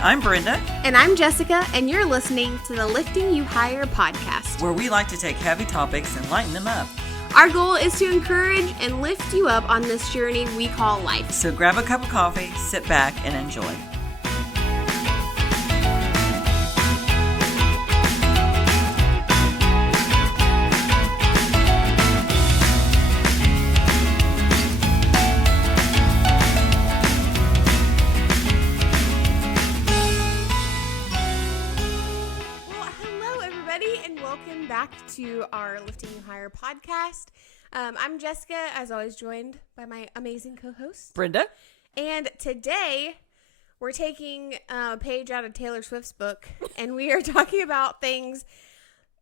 Hi, I'm Brenda. And I'm Jessica, and you're listening to the Lifting You Higher podcast, where we like to take heavy topics and lighten them up. Our goal is to encourage and lift you up on this journey we call life. So grab a cup of coffee, sit back, and enjoy. To our Lifting You Higher podcast. I'm Jessica, as always, joined by my amazing co-host, Brenda. And today, we're taking a page out of Taylor Swift's book, and we are talking about things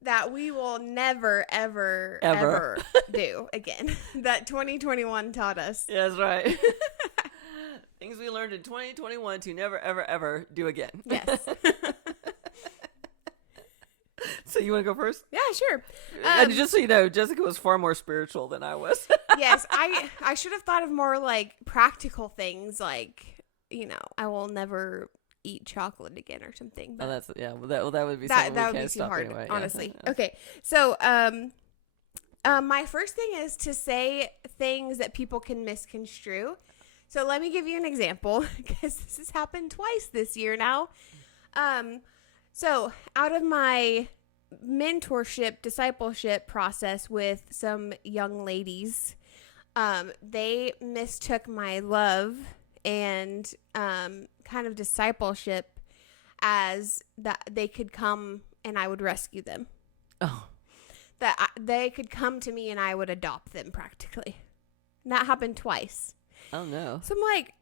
that we will never, ever do again, that 2021 taught us. Yeah, that's right. Things we learned in 2021 to never, ever do again. Yes. So you want to go first? Yeah, sure. And just so you know, Jessica was far more spiritual than I was. Yes, I should have thought of more like practical things, like, you know, I will never eat chocolate again or something. But that would be something that we would be too hard, anyway. honestly. Yeah. Okay, so my first thing is to say things that people can misconstrue. So let me give you an example, because this has happened twice this year now. So out of my mentorship, discipleship process with some young ladies, they mistook my love and kind of discipleship as that they could come and I would rescue them. Oh. They could come to me and I would adopt them practically. And that happened twice. Oh, no. So I'm like,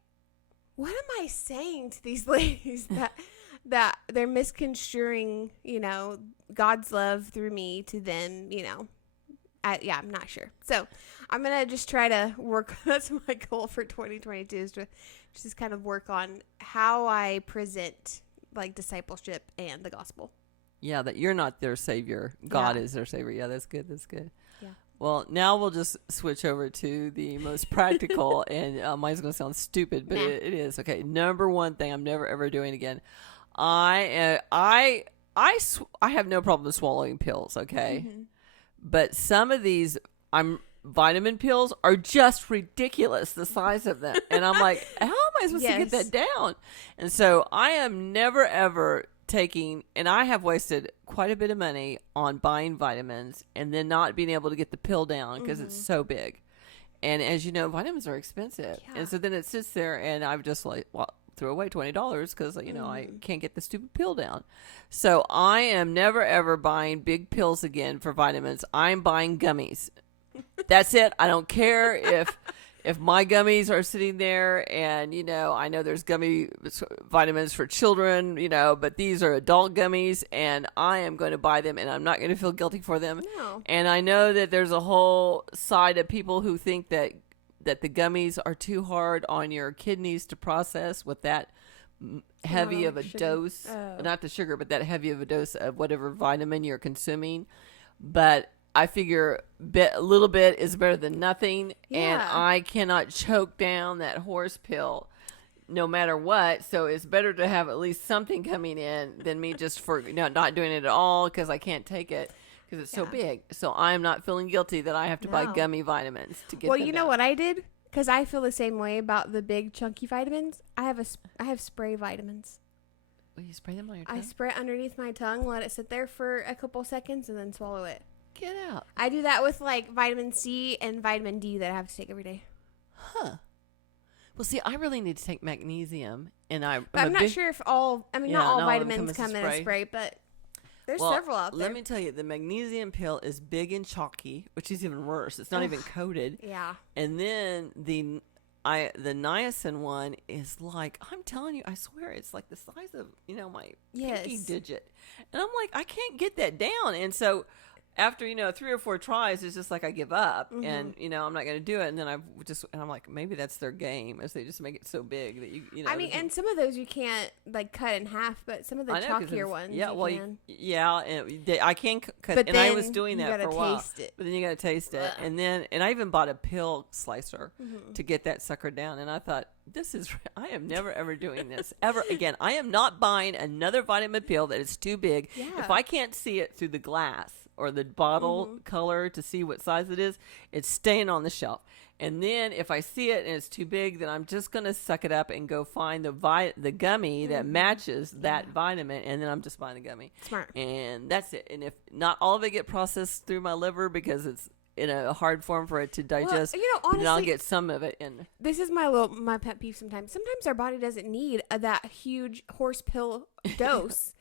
what am I saying to these ladies that they're misconstruing, you know, God's love through me to them, you know. I'm not sure. So I'm going to just try to work. That's my goal for 2022 is to just kind of work on how I present like discipleship and the gospel. Yeah, that you're not their savior. God is their savior. Yeah, that's good. Yeah. Well, now we'll just switch over to the most practical, and mine's going to sound stupid, but it is. Okay, number one thing I'm never, ever doing again. I have no problem swallowing pills, okay? Mm-hmm. But some of these vitamin pills are just ridiculous, the size of them. And I'm like, how am I supposed to get that down? And so I am never, ever taking, and I have wasted quite a bit of money on buying vitamins and then not being able to get the pill down because it's so big. And as you know, vitamins are expensive. Yeah. And so then it sits there and I've just like, threw away $20 because, you know, I can't get the stupid pill down. So I am never, ever buying big pills again for vitamins. I'm buying gummies. That's it. I don't care if my gummies are sitting there and, you know, I know there's gummy vitamins for children, you know, but these are adult gummies and I am going to buy them and I'm not going to feel guilty for them. No. And I know that there's a whole side of people who think that the gummies are too hard on your kidneys to process with that heavy of a dose. Not the sugar, but that heavy of a dose of whatever vitamin you're consuming. But I figure a little bit is better than nothing. Yeah. And I cannot choke down that horse pill no matter what. So it's better to have at least something coming in than me just for not doing it at all because I can't take it. Because it's so big. So I'm not feeling guilty that I have to buy gummy vitamins to get them you know what I did? Because I feel the same way about the big chunky vitamins. I have spray vitamins. Will you spray them on your tongue? I spray it underneath my tongue, let it sit there for a couple seconds, and then swallow it. Get out. I do that with like vitamin C and vitamin D that I have to take every day. Huh. Well, see, I really need to take magnesium, and I'm not sure if not all vitamins come in a spray, but there's several out there. Let me tell you, the magnesium pill is big and chalky, which is even worse. It's not even coated. Yeah. And then the niacin one is like, I'm telling you, I swear, it's like the size of, you know, my pinky digit. And I'm like, I can't get that down. And so after 3 or 4 tries, it's just like I give up, and I'm not going to do it. And then I'm like, maybe that's their game, is they just make it so big that I mean, and some of those you can't like cut in half, but some of the chalkier ones, yeah, you can. and I can cut, But and I was doing that for a while. Taste it. But then you got to taste it, and I even bought a pill slicer to get that sucker down. And I thought, I am never ever doing this ever again. I am not buying another vitamin pill that is too big. Yeah. If I can't see it through the glass or the bottle color to see what size it is, it's staying on the shelf. And then if I see it and it's too big, then I'm just going to suck it up and go find the gummy that matches that vitamin, and then I'm just buying the gummy. Smart. And that's it. And if not all of it get processed through my liver because it's in a hard form for it to digest, honestly, then I'll get some of it in. This is my pet peeve sometimes. Sometimes our body doesn't need that huge horse pill dose,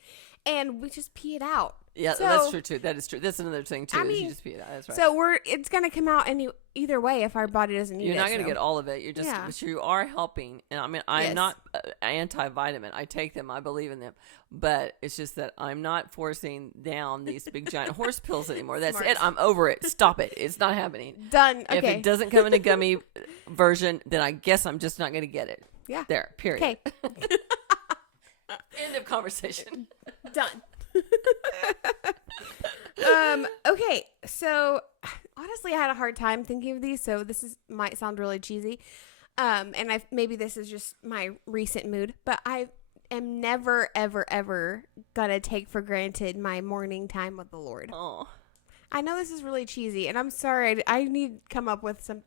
and we just pee it out. Yeah, so, that's true too. That is true. That's another thing too. I mean, you just pee it out. That's right. So it's gonna come out either way if our body doesn't need it. You're not gonna get all of it. You're just, but you are helping. And I mean, I'm not anti-vitamin. I take them. I believe in them. But it's just that I'm not forcing down these big giant horse pills anymore. That's it. I'm over it. Stop it. It's not happening. Done. Okay. If it doesn't come in a gummy version, then I guess I'm just not gonna get it. Yeah. There. Period. Okay. End of conversation. Done. Okay, so honestly I had a hard time thinking of these, so might sound really cheesy, and maybe this is just my recent mood, but I am never ever gonna take for granted my morning time with the Lord. Oh, I know this is really cheesy, and I'm sorry, I need to come up with some.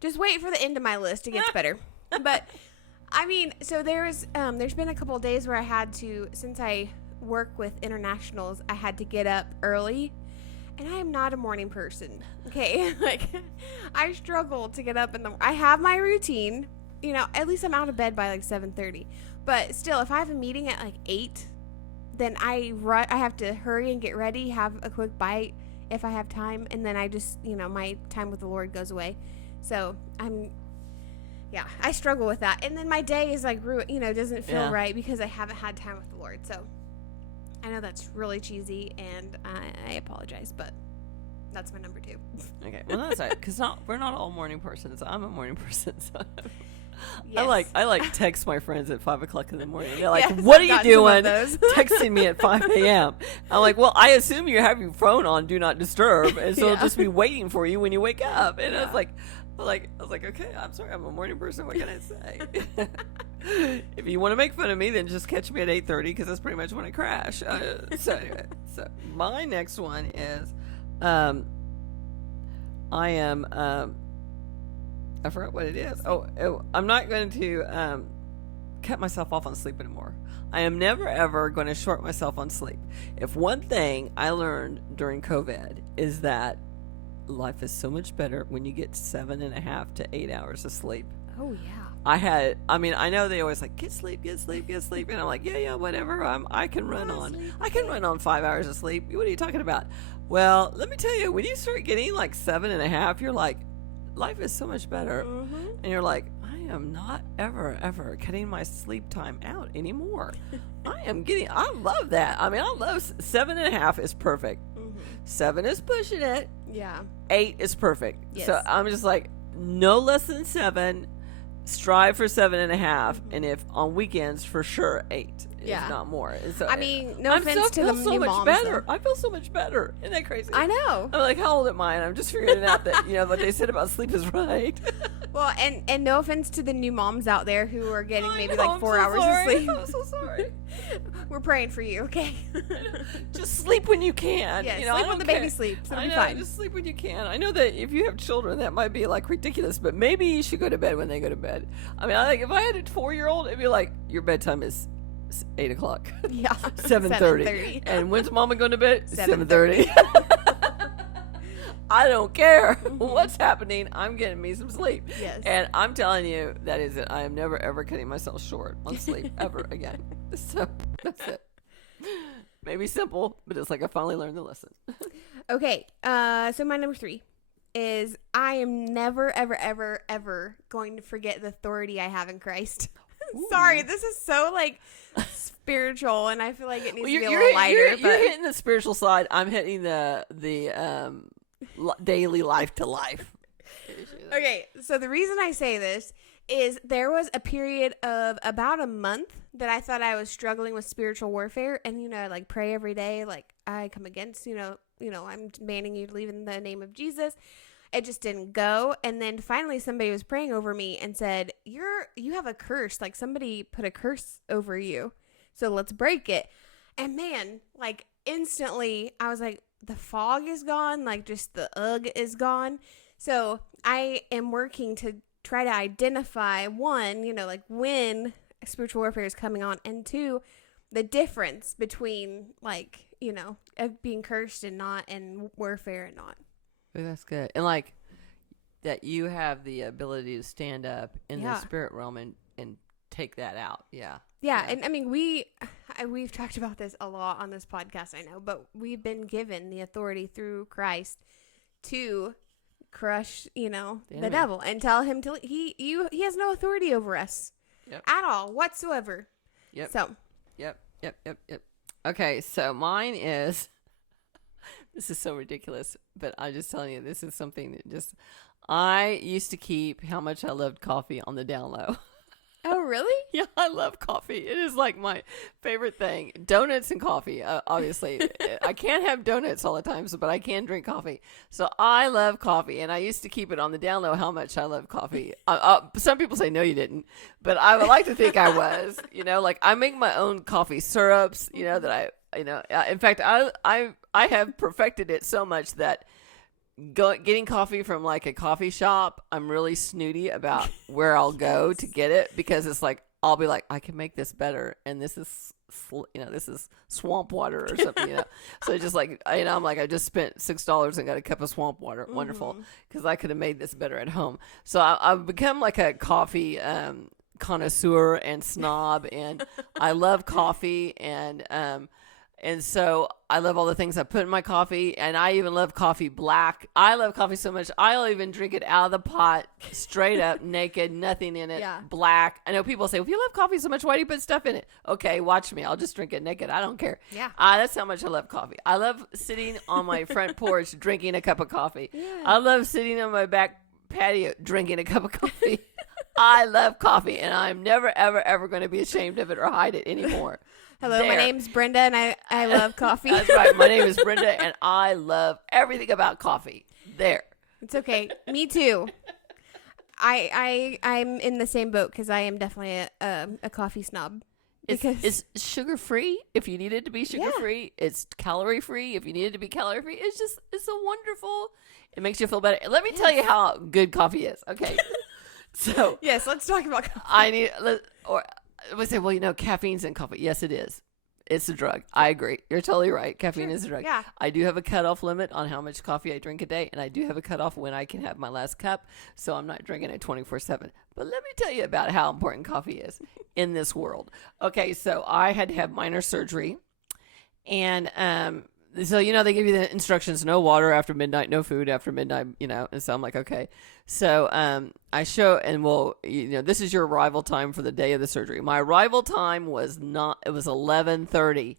Just wait for the end of my list, it gets better. But I mean, so there's been a couple of days where I had to, since I work with internationals, I had to get up early, and I am not a morning person. Okay. Like, I struggle to get up I have my routine, at least I'm out of bed by like 7:30, but still, if I have a meeting at like 8, then I have to hurry and get ready, have a quick bite if I have time, and then I just, my time with the Lord goes away. So I struggle with that, and then my day is like doesn't feel right because I haven't had time with the Lord. So I know that's really cheesy, and I apologize, but that's my number 2. Okay, well that's right, because we're not all morning persons. I'm a morning person, so yes. I like text my friends at 5:00 in the morning. They're like, "What are you doing?" Texting me at 5 a.m. I'm like, "Well, I assume you have your phone on Do Not Disturb, and so it'll just be waiting for you when you wake up." And I was like, okay, I'm sorry, I'm a morning person. What can I say? If you want to make fun of me, then just catch me at 8:30, because that's pretty much when I crash. So anyway, so my next one is, I am, I forgot what it is. Oh, I'm not going to cut myself off on sleep anymore. I am never ever going to short myself on sleep. If one thing I learned during COVID is that life is so much better when you get 7.5 to 8 hours of sleep. Oh yeah. I know they always like, get sleep, and I'm like, yeah, whatever. I can run on 5 hours of sleep. What are you talking about? Well, let me tell you, when you start getting like 7.5, you're like, life is so much better, and you're like, I am not ever cutting my sleep time out anymore. I love that. I love 7.5 is perfect. 7 is pushing it. Yeah. 8 is perfect. Yes. So I'm just like, no less than 7. Strive for 7.5, and if on weekends, for sure 8, if not more. And so, no offense to the new moms. I feel so much better. Isn't that crazy? I know. I'm like, how old am I? And I'm just figuring out that what they said about sleep is right. Well, and no offense to the new moms out there who are getting like 4 hours of sleep. I'm so sorry. We're praying for you, okay? Just sleep when you can. Yeah, sleep when the baby sleeps. It'll be fine. Just sleep when you can. I know that if you have children, that might be like ridiculous, but maybe you should go to bed when they go to bed. If I had a 4-year-old, it'd be like, your bedtime is 8 o'clock. Yeah. 7:30. And when's mama going to bed? 7:30. I don't care what's happening. I'm getting me some sleep. Yes. And I'm telling you, that is it. I am never, ever cutting myself short on sleep ever again. So that's it. Maybe simple, but it's like I finally learned the lesson. Okay. So my number 3 is I am never, ever, ever, ever going to forget the authority I have in Christ. Sorry, this is so like spiritual, and I feel like it needs to be a you're, little lighter. you're hitting the spiritual side. I'm hitting the daily life to life. Okay, so the reason I say this is there was a period of about a month that I thought I was struggling with spiritual warfare, and I like pray every day, like I come against, I'm demanding you to leave in the name of Jesus. It just didn't go, and then finally somebody was praying over me and said, "You have a curse. Like somebody put a curse over you, so let's break it." And man, like instantly, I was like, the fog is gone, like just the ugh is gone. So I am working to try to identify, one, like when spiritual warfare is coming on, and two, the difference between like, of being cursed and not, and warfare and not. Oh, that's good. And like that you have the ability to stand up in the spirit realm and take that out. Yeah. Yeah. And I mean, we've talked about this a lot on this podcast, I know, but we've been given the authority through Christ to crush, the devil and tell him to he has no authority over us at all whatsoever. Yep. So. Yep. Okay, so mine is. This is so ridiculous, but I'm just telling you, this is something that I used to keep how much I loved coffee on the down low. Oh, really? Yeah, I love coffee. It is like my favorite thing. Donuts and coffee, obviously. I can't have donuts all the time, but I can drink coffee. So I love coffee, and I used to keep it on the down low how much I love coffee. Some people say, no, you didn't, but I would like to think I was. Like I make my own coffee syrups, that in fact, I have perfected it so much that getting coffee from like a coffee shop, I'm really snooty about where I'll go to get it, because it's like I'll be like, I can make this better, and this is this is swamp water or something. So just like I'm like, I just spent $6 and got a cup of swamp water. Wonderful, because I could have made this better at home. So I've become like a coffee connoisseur and snob, and I love coffee, and so I love all the things I put in my coffee, and I even love coffee black. I love coffee so much, I'll even drink it out of the pot, straight up, naked, nothing in it, black. I know people say, well, if you love coffee so much, why do you put stuff in it? Okay, watch me. I'll just drink it naked. I don't care. Yeah. That's how much I love coffee. I love sitting on my front porch drinking a cup of coffee. Yeah. I love sitting on my back patio drinking a cup of coffee. I love coffee, and I'm never, ever, ever going to be ashamed of it or hide it anymore. Hello, my name's Brenda, and I love coffee. That's right. My name is Brenda, and I love everything about coffee. There. It's okay. Me too. I'm in the same boat, because I am definitely a coffee snob. It's sugar free if you need it to be sugar free. It's calorie free if you need it to be calorie free. It's a wonderful. It makes you feel better. Let me tell you how good coffee is. Okay. So yes, let's talk about coffee. We say, well, caffeine's in coffee. Yes, it is. It's a drug. I agree. You're totally right. Caffeine is a drug. Yeah. I do have a cutoff limit on how much coffee I drink a day, and I do have a cutoff when I can have my last cup, so I'm not drinking it 24/7. But let me tell you about how important coffee is in this world. Okay, so I had to have minor surgery, and so they give you the instructions: no water after midnight, no food after midnight. And so I'm like, okay. So I show, and this is your arrival time for the day of the surgery. My arrival time was 11:30.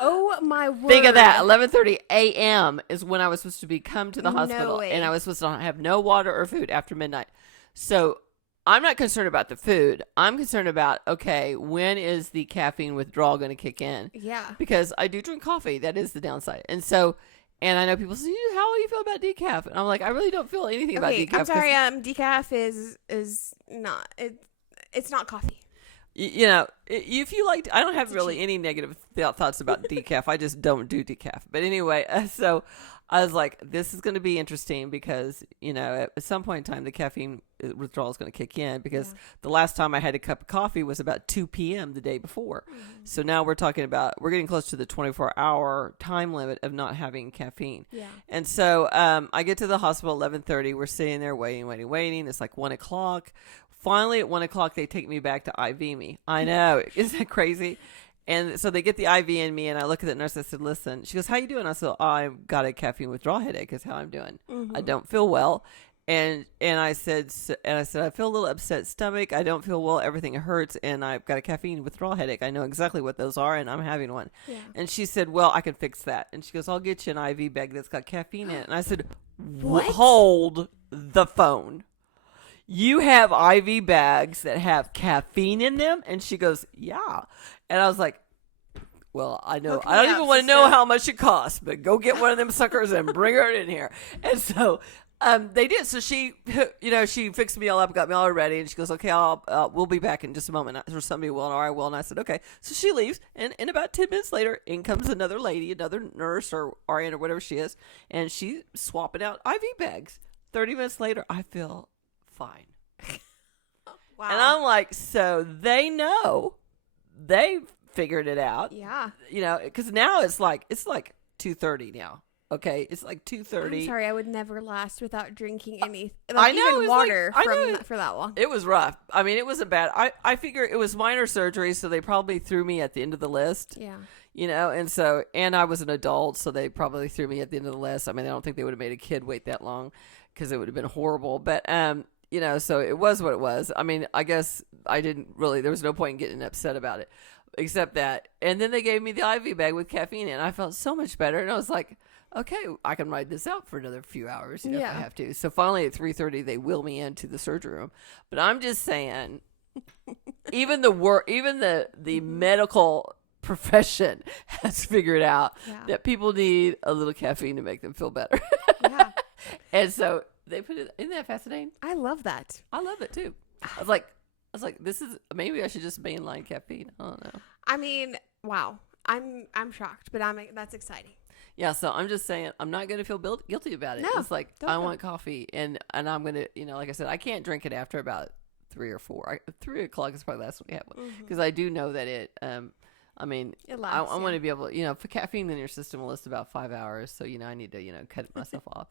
Oh my word! Think of that, 11:30 a.m. is when I was supposed to come to the hospital, way. And I was supposed to have no water or food after midnight. So I'm not concerned about the food. I'm concerned about, okay, when is the caffeine withdrawal going to kick in? Yeah. Because I do drink coffee. That is the downside. And so, and I know people say, how do you feel about decaf? And I'm like, I really don't feel anything about decaf. I'm sorry. Decaf is not, it's not coffee. If you like, I don't have really any negative thoughts about decaf. I just don't do decaf. But anyway, so I was like, this is going to be interesting because, at some point in time, the caffeine withdrawal is going to kick in, because the last time I had a cup of coffee was about 2 p.m. the day before. So now we're getting close to the 24-hour time limit of not having caffeine. Yeah. And so I get to the hospital 11:30. We're sitting there waiting. It's like 1 o'clock. Finally, at 1 o'clock, they take me back to IV me. I know. Isn't that crazy? And so they get the IV in me, and I look at the nurse. I said, listen. She goes, how you doing? I said, I've got a caffeine withdrawal headache is how I'm doing. I don't feel well. I said, I feel a little upset stomach. I don't feel well. Everything hurts, and I've got a caffeine withdrawal headache. I know exactly what those are, and I'm having one. Yeah. And she said, well, I can fix that. And she goes, I'll get you an IV bag that's got caffeine in it. And I said, What? Hold the phone. You have IV bags that have caffeine in them? And she goes, yeah. And I was like, well, I know. I don't even want to know how much it costs, but go get one of them suckers and bring her in here. And so they did. So she, she fixed me all up, got me all ready, and she goes, okay, we'll be back in just a moment. Or somebody will, or I will. And I said, okay. So she leaves, and about 10 minutes later, in comes another lady, another nurse or RN or whatever she is, and she's swapping out IV bags. 30 minutes later, I feel fine. Wow. And I'm like, so they know. They figured it out. Yeah. Because now it's like 2:30 now. Okay, it's like 2:30. I'm sorry, I would never last without drinking any. I know, even water for that long. It was rough. I mean, it wasn't bad. I figure it was minor surgery, so they probably threw me at the end of the list. Yeah. And I was an adult, so they probably threw me at the end of the list. I mean, I don't think they would have made a kid wait that long because it would have been horrible. But so it was what it was. I mean, I guess I didn't really. There was no point in getting upset about it. Except that. And then they gave me the IV bag with caffeine in it. I felt so much better. And I was like, okay, I can ride this out for another few hours if I have to. So finally at 3:30, they wheel me into the surgery room. But I'm just saying, even the medical profession has figured out that people need a little caffeine to make them feel better. Yeah. And so they put it, isn't that fascinating? I love that. I love it too. I was like, this is, maybe I should just mainline caffeine. I don't know. I mean, wow. I'm shocked, but that's exciting. Yeah, so I'm just saying, I'm not going to feel guilty about it. No, it's like, I want coffee, and I'm going to, like I said, I can't drink it after about 3 or 4. 3 o'clock is probably the last one we have, because I do know that it, I mean, it lasts, I want to be able, for caffeine in your system will last about 5 hours, so, I need to, cut myself off.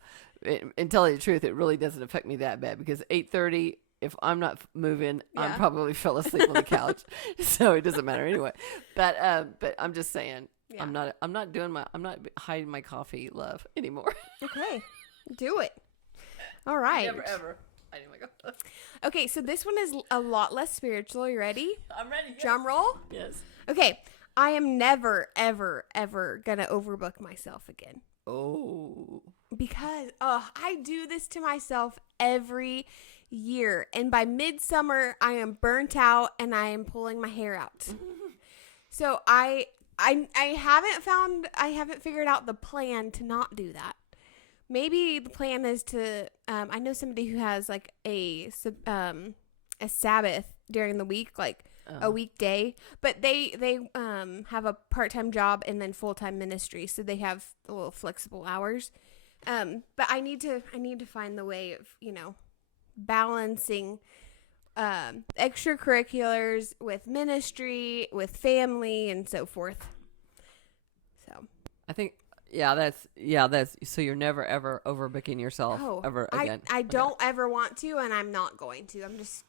And tell you the truth, it really doesn't affect me that bad, because 8:30, if I'm not moving, I'm probably fell asleep on the couch, so it doesn't matter anyway. But I'm just saying, I'm not hiding my coffee love anymore. Okay, do it. All right. Never ever hiding my coffee. Okay, so this one is a lot less spiritual. You ready? I'm ready. Yes. Drum roll. Yes. Okay, I am never, ever, ever gonna overbook myself again. Oh. Because I do this to myself every year, and by midsummer I am burnt out and I am pulling my hair out. So I haven't figured out the plan to not do that. Maybe the plan is to I know somebody who has like a Sabbath during the week, like a weekday, but they have a part-time job and then full-time ministry, so they have a little flexible hours. But I need to find the way of, balancing extracurriculars with ministry, with family, and so forth. So I think that's so you're never ever overbooking yourself ever again. I don't ever want to, and I'm not going to. I'm just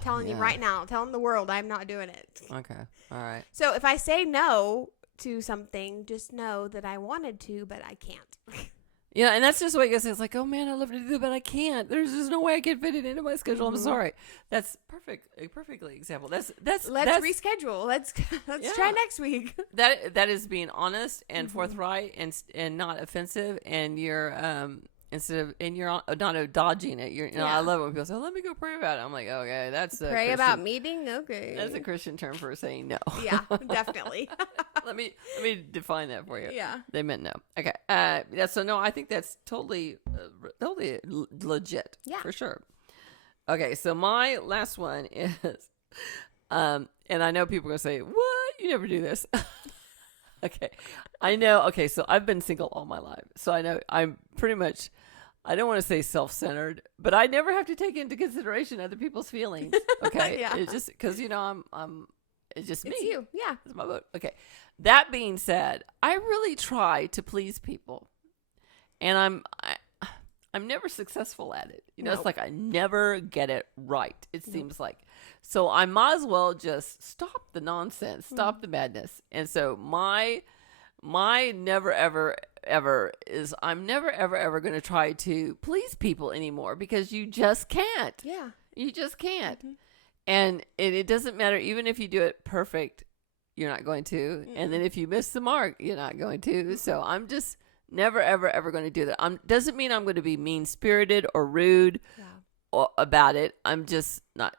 telling you right now, telling the world I'm not doing it. Okay. All right. So if I say no to something, just know that I wanted to, but I can't. Yeah, and that's just the way it goes. It's like, oh man, I love to do that, but I can't. There's just no way I can fit it into my schedule. I'm sorry. That's a perfectly example. Let's reschedule. Let's try next week. That is being honest and forthright and not offensive, and you're you're not dodging it. I love it when people say, "Let me go pray about it." I'm like, okay, that's pray about meeting. Okay, that's a Christian term for saying no. Yeah, definitely. Let me define that for you. Yeah, they meant no. Okay. So no, I think that's totally legit. Yeah, for sure. Okay, so my last one is, and I know people are gonna say, "What? You never do this." Okay, I know. Okay, so I've been single all my life, so I know I'm pretty much. I don't want to say self-centered, but I never have to take into consideration other people's feelings. Okay, yeah. It's just because I'm. It's just me. It's you. Yeah, it's my vote. Okay. That being said, I really try to please people, and I'm never successful at it. It's like I never get it right. It seems like. So I might as well just stop the nonsense, stop the madness. And so my never ever ever is I'm never, ever, ever going to try to please people anymore because you just can't. Yeah. You just can't. Mm-hmm. And it doesn't matter. Even if you do it perfect, you're not going to. Mm-hmm. And then if you miss the mark, you're not going to. Mm-hmm. So I'm just never, ever, ever going to do that. Doesn't mean I'm going to be mean-spirited or rude about it. I'm just not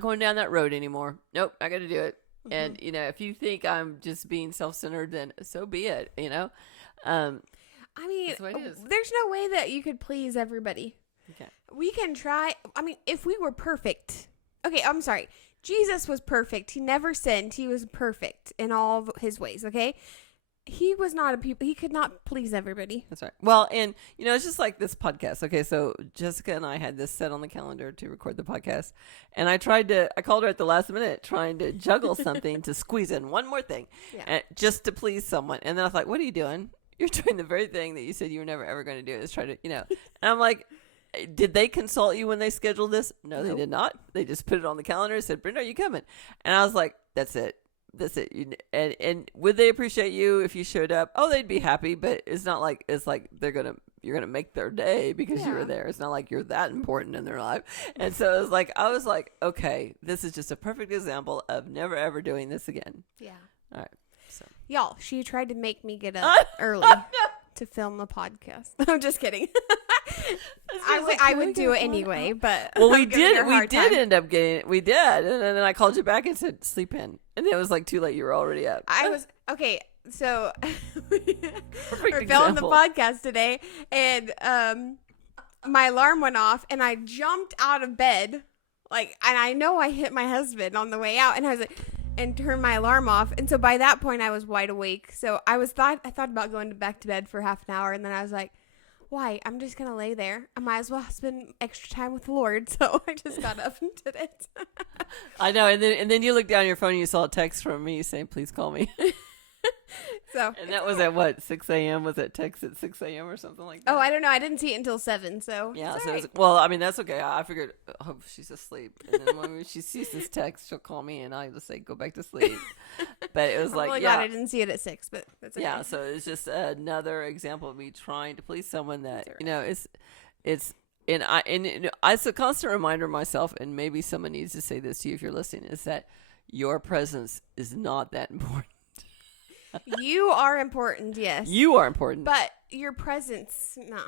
going down that road anymore. Nope, not going to do it. Mm-hmm. And, if you think I'm just being self-centered, then so be it, I mean, that's what it is. There's no way that you could please everybody. Okay. We can try. I mean, if we were perfect. Okay, I'm sorry. Jesus was perfect. He never sinned. He was perfect in all of his ways, okay? He was not he could not please everybody. That's right. Well, and it's just like this podcast. Okay, so Jessica and I had this set on the calendar to record the podcast, and I called her at the last minute trying to juggle something to squeeze in one more thing, just to please someone. And then I was like, "What are you doing? You're doing the very thing that you said you were never ever going to do. Is try to, And I'm like, did they consult you when they scheduled this? No, they did not. They just put it on the calendar and said, Brenda, are you coming? And I was like, that's it. That's it. And would they appreciate you if you showed up? Oh, they'd be happy, but it's not like you're gonna make their day because you were there. It's not like you're that important in their life. And so I was like, okay, this is just a perfect example of never ever doing this again. Yeah. All right. So y'all, she tried to make me get up early to film the podcast. I'm just kidding. I would do it anyway, but we did end up getting it. We did, and then I called you back and said sleep in, and it was like too late. You were already up. I was okay. So we're example. filming the podcast today, and my alarm went off, and I jumped out of bed, and I know I hit my husband on the way out, and I was like, and turned my alarm off, and so by that point I was wide awake. So I thought about going back to bed for half an hour, and then I was like, why? I'm just going to lay there. I might as well spend extra time with the Lord. So I just got up and did it. I know. And then you looked down your phone and you saw a text from me saying, please call me. And that was at what, 6 a.m.? Was that text at 6 a.m. or something like that? Oh, I don't know. I didn't see it until 7. So yeah. so right. Well, I mean, that's okay. I figured, oh, she's asleep. And then when she sees this text, she'll call me and I'll just say, go back to sleep. But it was I'm really glad I didn't see it at 6, but that's okay. Yeah. So it's just another example of me trying to please someone that, it's, and it's a constant reminder myself, and maybe someone needs to say this to you if you're listening, is that your presence is not that important. You are important, yes. You are important. But your presence, nah.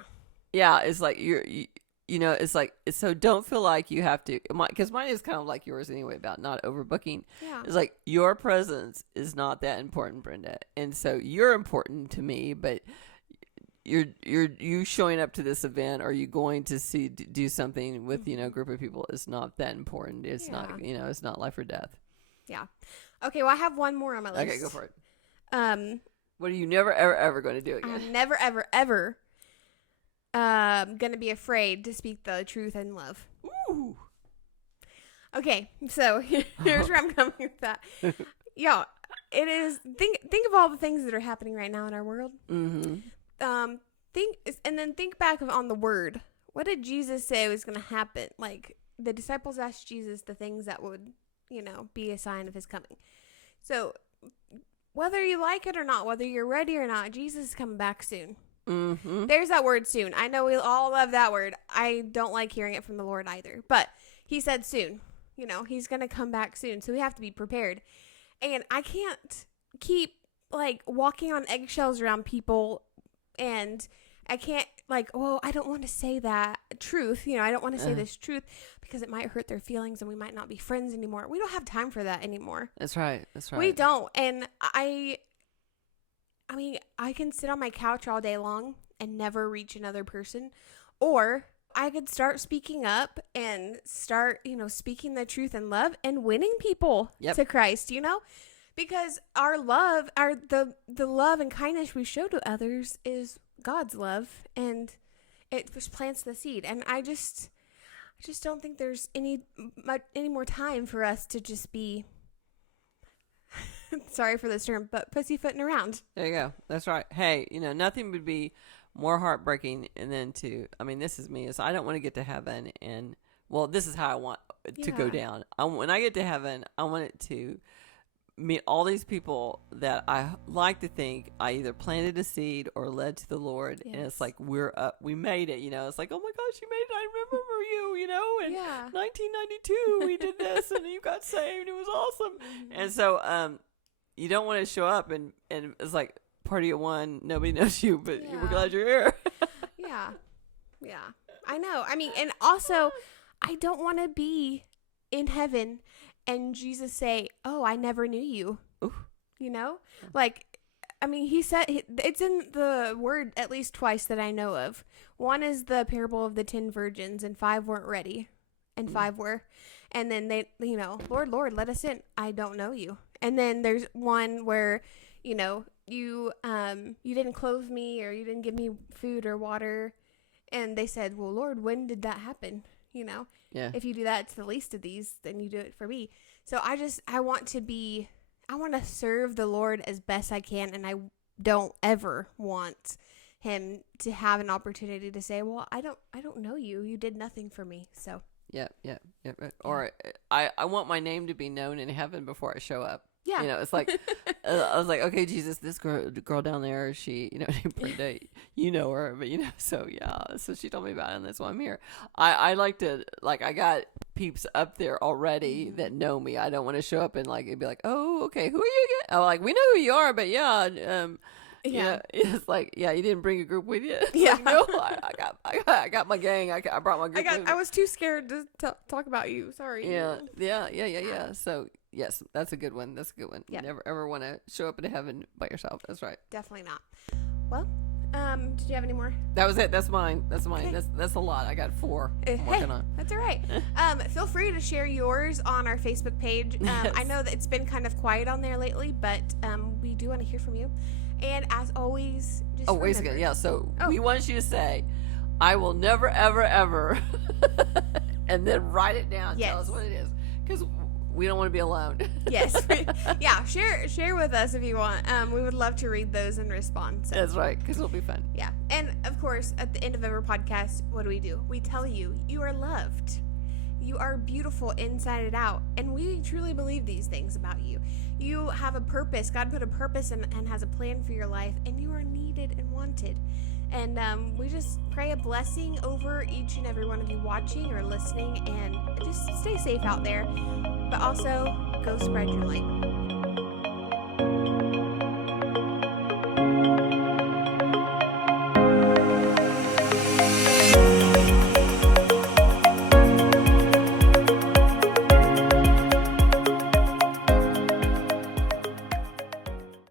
Yeah, it's like it's so don't feel like you have to, because mine is kind of like yours anyway about not overbooking. Yeah. It's like your presence is not that important, Brenda. And so you're important to me, but you showing up to this event, or you going to do something with, a group of people is not that important. It's not, it's not life or death. Yeah. Okay, well, I have one more on my list. Okay, go for it. What are you never, ever, ever going to do again? I'm never, ever, ever going to be afraid to speak the truth in love. Ooh. Okay, so here's where I'm coming with that. Y'all, it is, think of all the things that are happening right now in our world. Mm-hmm. Think back on the word. What did Jesus say was going to happen? Like, the disciples asked Jesus the things that would, be a sign of his coming. So whether you like it or not, whether you're ready or not, Jesus is coming back soon. Mm-hmm. There's that word soon. I know we all love that word. I don't like hearing it from the Lord either. But he said soon. He's going to come back soon. So we have to be prepared. And I can't keep, walking on eggshells around people. And I can't, I don't want to say that truth. I don't want to say this truth because it might hurt their feelings and we might not be friends anymore. We don't have time for that anymore. That's right. We don't. And I mean, I can sit on my couch all day long and never reach another person. Or I could start speaking up and start, speaking the truth in love and winning people to Christ, because our love, the love and kindness we show to others is God's love, and it just plants the seed. And I just don't think there's any more time for us to just be sorry for this term, but pussyfooting around. There you go. That's right. Hey, nothing would be more heartbreaking than this is me, is I don't want to get to heaven and, well, this is how I want to go down. When I get to heaven, I want it to meet all these people that I like to think I either planted a seed or led to the Lord. Yes. And it's like, we made it, it's like, oh my gosh, you made it. I remember you, in 1992, we did this and you got saved. It was awesome. Mm-hmm. And so, you don't want to show up and it's like party at one, nobody knows you, but we're glad you're here. Yeah. I know. I mean, and also I don't want to be in heaven and Jesus say, "Oh, I never knew you." Ooh. Like, I mean, he said it's in the word at least twice that I know of. One is the parable of the 10 virgins, and 5 weren't ready, and 5 were. And then they, Lord, Lord, let us in. I don't know you. And then there's one where, you didn't clothe me, or you didn't give me food or water. And they said, well, Lord, when did that happen? Yeah. If you do that to the least of these, then you do it for me. So I want to serve the Lord as best I can. And I don't ever want him to have an opportunity to say, well, I don't know you. You did nothing for me. So. Yeah. Or I want my name to be known in heaven before I show up. Yeah. It's like, I was like, okay, Jesus, this girl down there, she, named Brenda, her, but so yeah. So she told me about it, and that's why I'm here. I like to, I got peeps up there already that know me. I don't want to show up and it'd be like, oh, okay, who are you again? Oh, we know who you are, but yeah. It's like, you didn't bring a group with you. It's like, no, I got my gang. I brought my group. I was too scared to talk about you. Sorry. Yeah. So yes, that's a good one. Yep. Never ever want to show up in heaven by yourself. That's right. Definitely not. Well, did you have any more? That was it. That's mine. Okay. That's a lot. I got 4. I'm working on. That's all right. Feel free to share yours on our Facebook page. Yes. I know that it's been kind of quiet on there lately, but we do want to hear from you. And as always, just wait a second. Yeah. So we want you to say, "I will never, ever, ever," and then write it down. Yes. Tell us what it is, because we don't want to be alone. Yes. Yeah. Share with us if you want. We would love to read those and respond. So. That's right, because it'll be fun. Yeah. And of course, at the end of every podcast, what do? We tell you, you are loved. You are beautiful inside and out. And we truly believe these things about you. You have a purpose. God put a purpose and has a plan for your life. And you are needed and wanted. And we just pray a blessing over each and every one of you watching or listening. And just stay safe out there. But also, go spread your light.